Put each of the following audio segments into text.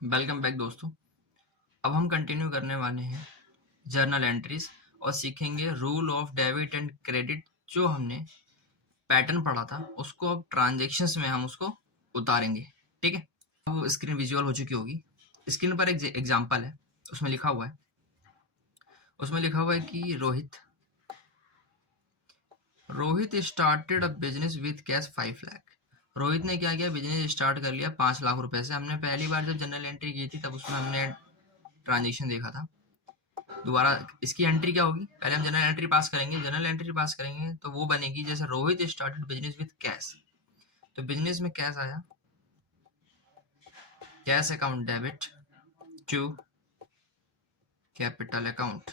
Welcome back दोस्तों। अब हम कंटिन्यू करने वाले हैं जर्नल एंट्रीज और सीखेंगे rule of debit and credit. जो हमने पैटर्न पढ़ा था उसको अब ट्रांजेक्शन्स में हम उसको उतारेंगे। ठीक है, अब स्क्रीन विजुअल हो चुकी होगी। स्क्रीन पर एक एग्जांपल है, उसमें लिखा हुआ है कि Rohit started a business with cash 5 lakh. Rohit ने क्या किया, बिजनेस स्टार्ट कर लिया 5 लाख रुपए से। हमने पहली बार जब जनरल एंट्री की थी तब उसमें हमने ट्रांजेक्शन देखा था। दोबारा इसकी एंट्री क्या होगी, पहले हम जनरल एंट्री पास करेंगे। जनरल एंट्री पास करेंगे तो वो बनेगी जैसे Rohit started business with cash. तो बिजनेस में कैश आया, cash account debit to capital account.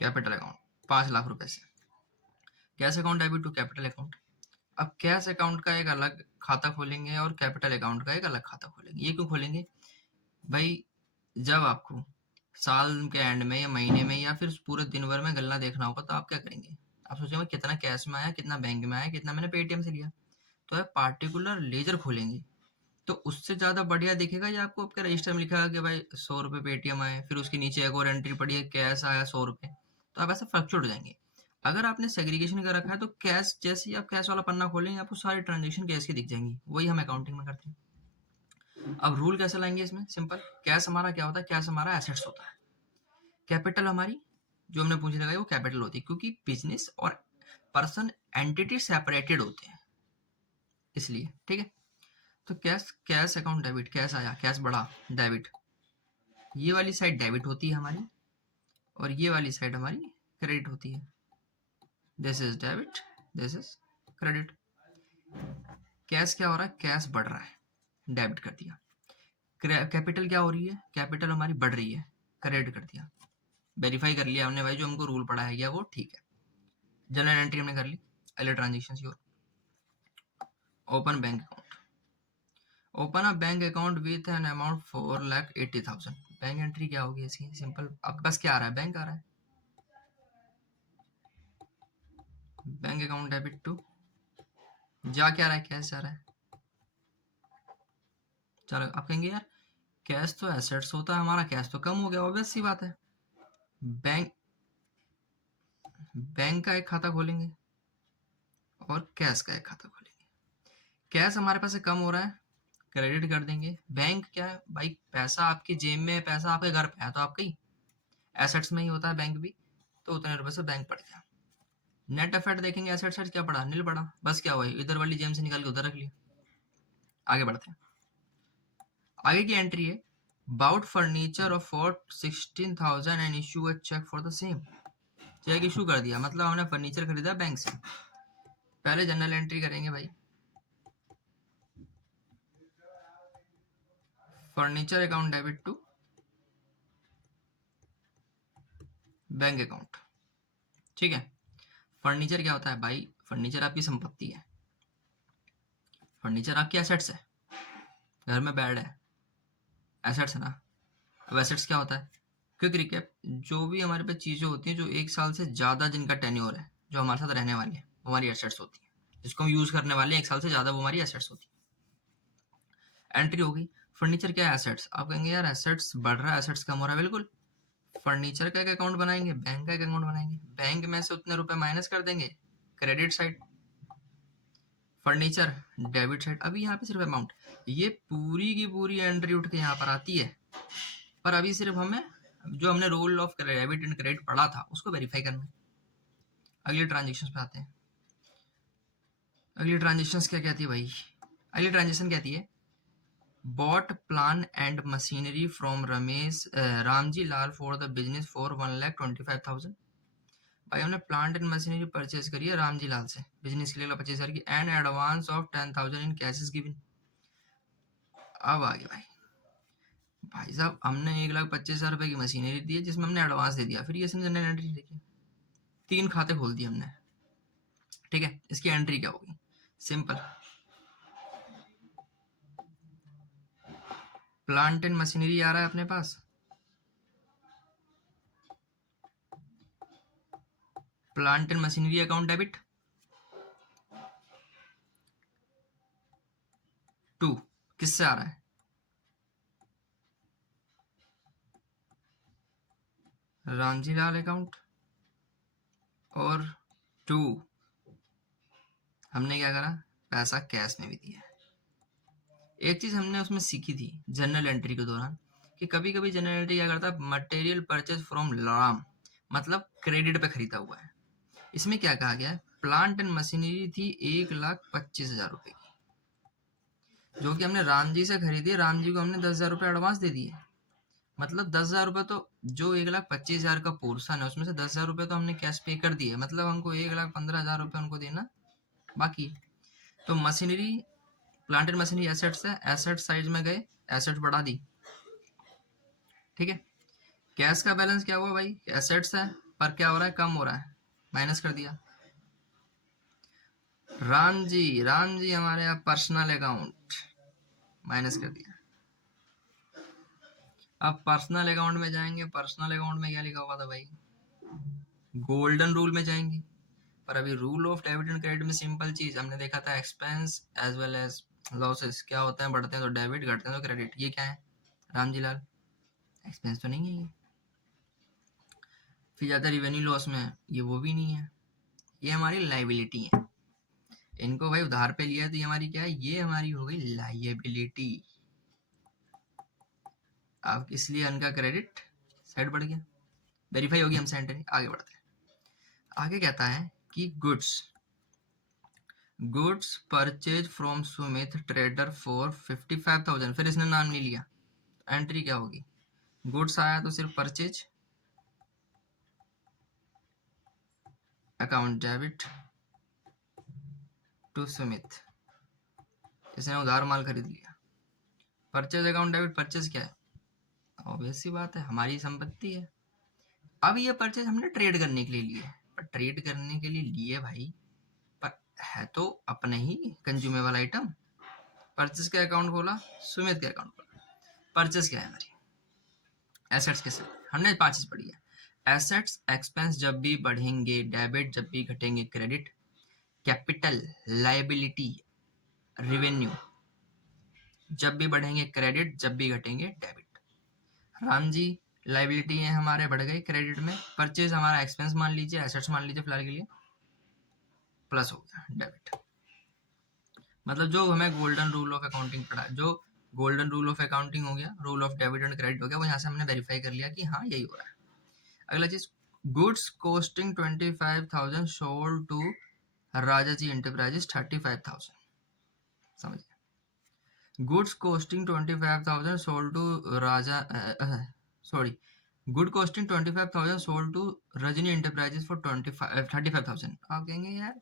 Capital account 5 lakh रुपए से cash account debit to capital account. अब कैश अकाउंट का एक अलग खाता खोलेंगे और कैपिटल अकाउंट का एक अलग खाता खोलेंगे। ये क्यों खोलेंगे भाई, जब आपको साल के एंड में या महीने में या फिर पूरे दिन भर में गल्ला देखना होगा तो आप क्या करेंगे, आप सोचेंगे कितना कैश में आया, कितना बैंक में आया, कितना मैंने पेटीएम से लिया। तो आप पार्टिकुलर लेजर खोलेंगे तो उससे ज़्यादा बढ़िया दिखेगा। या आपको आपके रजिस्टर में लिखा है कि भाई 100 रुपये पेटीएम आए, फिर उसके नीचे एक और एंट्री पड़ी है कैश आया 100 रुपये, तो आप ऐसे फ्लक्चुएट हो जाएंगे। अगर आपने सेग्रीगेशन कर रखा है तो कैश, जैसे ही आप कैश वाला पन्ना खोलेंगे आपको सारी ट्रांजेक्शन कैश की दिख जाएंगी। वही हम अकाउंटिंग में करते हैं। अब रूल कैसे लाएंगे इसमें, सिंपल। कैश हमारा क्या होता है, कैश हमारा एसेट्स होता है। कैपिटल हमारी जो हमने पूंजी लगाई वो कैपिटल होती है, क्योंकि बिजनेस और पर्सन एंटिटी सेपरेटेड होते हैं इसलिए। ठीक है, तो cash, cash account debit, cash आया, कैश बढ़ा, डेबिट। ये वाली साइड डेबिट होती है हमारी और ये वाली साइड हमारी क्रेडिट होती है। This is debit, this is credit. Cash क्या हो रहा है, कैश बढ़ रहा है, डेबिट कर दिया। कैपिटल क्या हो रही है, कैपिटल हमारी बढ़ रही है, क्रेडिट कर दिया। वेरीफाई कर लिया हमने भाई, जो हमको रूल पढ़ा है गया वो ठीक है। जनरल एंट्री हमने कर ली। अगले transaction your open bank account. Open a bank account with an amount 4,80,000। Bank entry क्या होगी इसकी, सिंपल। आपके पास क्या आ रहा है, बैंक आ रहा है। बैंक अकाउंट डेबिट टू, जा क्या रहा है, कैश जा रहा है। चलो आप कहेंगे यार कैश तो एसेट्स होता है हमारा, कैश तो कम हो गया। ऑब्वियस सी बात है, बैंक बैंक का एक खाता खोलेंगे और कैश का एक खाता खोलेंगे। कैश हमारे पास से कम हो रहा है, क्रेडिट कर देंगे। बैंक क्या है भाई, पैसा आपकी जेब में है, पैसा आपके घर पे है, तो आपका ही एसेट्स में ही होता है बैंक भी। तो उतने रुपए से बैंक पड़ गया। नेट इफेक्ट देखेंगे, एसेट साइड क्या पड़ा, नील पड़ा। बस क्या हुआ, इधर वाली जेम से निकाल के उधर रख लिया। आगे बढ़ते हैं। आगे की एंट्री है bought furniture of for 16,000 and issue a cheque for the same. Cheque issue कर दिया, मतलब हमने फर्नीचर खरीदा बैंक से। पहले जनरल एंट्री करेंगे भाई, furniture account debit to bank account. ठीक है, फर्नीचर क्या होता है भाई, फर्नीचर आपकी संपत्ति है, फर्नीचर आपकी एसेट्स है। घर में बेड है, एसेट्स है ना। अब एसेट्स क्या होता है, क्विक रिकैप। जो भी हमारे पास चीज़ें होती हैं जो 1 साल से ज़्यादा जिनका टेन्योर है, जो हमारे साथ रहने वाली है, वो हमारी एसेट्स होती है। जिसको हम यूज़ करने वाले हैं 1 साल से ज़्यादा, वो हमारी एसेट्स होती है। एंट्री होगी, फर्नीचर क्या है, एसेट्स। आप कहेंगे यार एसेट्स बढ़ रहा है, एसेट्स कम हो रहा है। बिल्कुल, फर्नीचर का एक अकाउंट बनाएंगे, बैंक का एक अकाउंट बनाएंगे, बैंक में से उतने रुपए माइनस कर देंगे, credit side, furniture debit side. अभी यहाँ पे सिर्फ अमाउंट, ये पूरी की पूरी एंट्री उठ के यहाँ पर आती है। पर अभी सिर्फ हमें जो हमने rule of debit and credit पढ़ा था उसको वेरीफाई करना है। अगली ट्रांजेक्शन पे आते हैं। अगली ट्रांजेक्शन क्या कहती है भाई, अगली ट्रांजेक्शन कहती है bought plan and machinery from Ramesh Ramji Lal for the business for 1,25,000। भाई हमने प्लांट एंड मशीनरी परचेज करी है रामजी लाल से, बिजनेस के लिए 25,000 की, and advance of 10,000 in cash is given. अब आगे भाई, भाई साहब हमने 1,25,000 रुपए की मशीनरी दी है जिसमें हमने एडवांस दे दिया। फिर ये जनरल एंट्री देखिए, 3 खाते खोल दिए हमने। ठीक है, इसकी एंट्री क्या होगी, सिंपल। प्लांट एंड मशीनरी आ रहा है अपने पास, plant and machinery account debit, 2 किससे आ रहा है? रामजी लाल अकाउंट। और 2 हमने क्या करा, पैसा कैश में भी दिया। एक चीज हमने उसमें सीखी थी जनरल एंट्री के दौरान कि कभी कभी जनरल एंट्री क्या करता है, मटेरियल परचेज फ्रॉम राम, मतलब क्रेडिट पे खरीदा हुआ है। इसमें क्या कहा गया है, प्लांट एंड मशीनरी थी 1,25,000 रुपए की, जो कि हमने राम जी से खरीदी। राम जी को हमने 10,000 रुपये एडवांस दे दिए। मतलब 10,000 रुपये तो, जो 1,25,000 का पोर्शन है उसमें से 10,000 रुपये तो हमने कैश पे कर दिए, मतलब हमको 1,15,000 रुपये उनको देना बाकी। तो machinery, plant and machinery assets है, एसेट साइड में गए, एसेट बढ़ा दी, ठीक है। कैश का बैलेंस क्या हुआ भाई, एसेट्स है पर क्या हो रहा है, कम हो रहा है, माइनस कर दिया। राम जी हमारे यहाँ पर्सनल अकाउंट, माइनस कर दिया। अब पर्सनल अकाउंट में जाएंगे, पर्सनल अकाउंट में क्या लिखा हुआ था भाई, गोल्डन रूल में जाएंगे। पर अभी rule of debit and credit में सिंपल चीज हमने देखा था, expense as well as losses क्या होते हैं, बढ़ते हैं तो डेबिट, घटते हैं तो क्रेडिट। ये क्या है राम जी लाल, एक्सपेंस तो नहीं है ये। फिर जाता है रिवेन्यू लॉस में, ये वो भी नहीं है, ये हमारी लाइबिलिटी है। इनको भाई उधार पे लिया है तो ये हमारी क्या है, ये हमारी हो गई लाइबिलिटी। अब इसलिए इनका क्रेडिट साइड बढ़ गया, वेरीफाई होगी, हम सेंटर आगे बढ़ते हैं। आगे कहता है कि goods purchase from Sumit trader for 55,000, फिर इसने नाम नहीं लिया, एंट्री क्या होगी, गुड्स आया तो सिर्फ purchase, account debit to Sumit, इसने उधार माल खरीद लिया। परचेज अकाउंट डेबिट, परचेज क्या है, ऑब्वियस सी बात है हमारी संपत्ति है। अब ये परचेज हमने ट्रेड करने के लिए लिया, पर ट्रेड करने के लिए लिए भाई, पर है तो अपने ही कंज्यूमेबल आइटम। परचेज का अकाउंट खोला, सुमित का अकाउंट खोला, परचेज क्या है हमारी, एसेट्स कैसे, हमने 5 चीज पढ़ी है। एसेट्स एक्सपेंस जब भी बढ़ेंगे डेबिट, जब भी घटेंगे क्रेडिट, कैपिटल लायबिलिटी रेवेन्यू, जब भी बढ़ेंगे क्रेडिट, जब भी घटेंगे डेबिट। राम जी लाइबिलिटी है हमारे, बढ़ गए क्रेडिट में, परचेज हमारा एक्सपेंस मान लीजिए, एसेट्स मान लीजिए फिलहाल के लिए, प्लस हो गया डेबिट। मतलब जो हमें गोल्डन रूल ऑफ अकाउंटिंग पढ़ा, जो गोल्डन रूल ऑफ अकाउंटिंग हो गया, rule of debit and credit हो गया, वो यहाँ से हमने वेरीफाई कर लिया कि हाँ यही हो रहा है। अगला चीज, goods costing 25,000 sold to Raja ji enterprises 35,000, समझिए। Goods costing 25,000 sold to Raja, sorry, good costing 25,000 sold to Rajni enterprises for 35,000। आप कहेंगे यार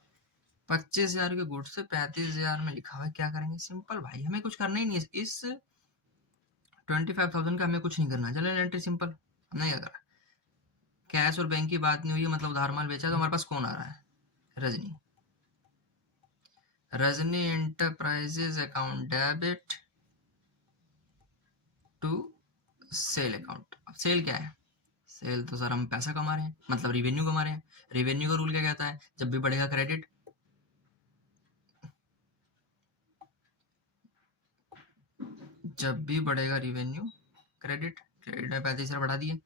25,000 के गुड्स से 35,000 में लिखा हुआ है, क्या करेंगे, सिंपल भाई, हमें कुछ करना ही नहीं है इस 25,000 का, हमें कुछ नहीं करना, जनरल एंट्री सिंपल। हमने क्या करा, कैश और बैंक की बात नहीं हुई, मतलब उधार माल बेचा, तो हमारे पास कौन आ रहा है, Rajni, Rajni enterprises account debit to sale account. अब सेल क्या है, सेल तो सर हम पैसा कमा रहे हैं, मतलब रिवेन्यू कमा रहे हैं। रिवेन्यू का रूल क्या कहता है, जब भी बढ़ेगा क्रेडिट, जब भी बढ़ेगा रिवेन्यू क्रेडिट, क्रेडिट में 35 बढ़ा दिए।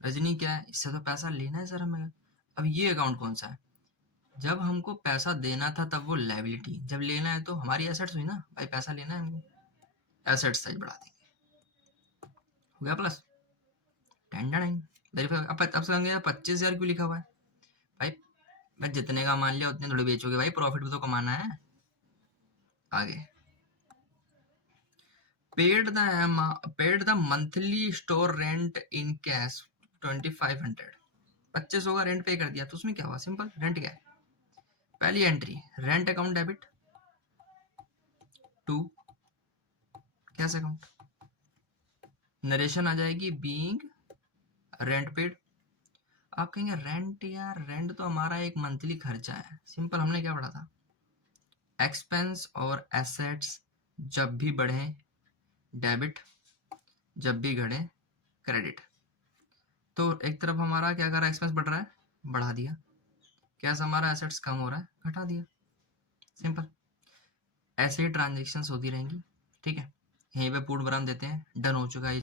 रजनी क्या है, इससे तो पैसा लेना है सर हमें। अब ये अकाउंट कौन सा है, जब हमको पैसा देना था तब वो लायबिलिटी, जब लेना है तो हमारी एसेट्स हुई ना भाई, पैसा लेना है हमको, एसेट्स साइज बढ़ा देंगे, हो गया प्लस, टेंडर वेरीफाई। अब समझ 25,000 क्यों लिखा हुआ है भाई, मैं जितने का मान लिया उतने थोड़े बेचोगे भाई, प्रॉफिट भी तो कमाना है। आगे, paid the monthly store rent in cash 2,500, 2500 का रेंट पे कर दिया, तो उसमें क्या हुआ, सिंपल, रेंट क्या है, पहली entry rent account debit to cash account, narration आ जाएगी बीइंग रेंट पेड। आप कहेंगे रेंट, यार रेंट तो हमारा एक मंथली खर्चा है, सिंपल, हमने क्या पढ़ा था, एक्सपेंस और एसेट्स जब भी बढ़े डेबिट, जब भी घटे क्रेडिट। तो एक तरफ हमारा क्या कर रहा है, एक्सपेंस बढ़ रहा है, बढ़ा दिया, कैश हमारा एसेट्स कम हो रहा है, घटा दिया, सिंपल। ऐसे ही ट्रांजेक्शन्स होती रहेंगी, ठीक है, यहीं पे पुट बराम देते हैं, डन हो चुका है।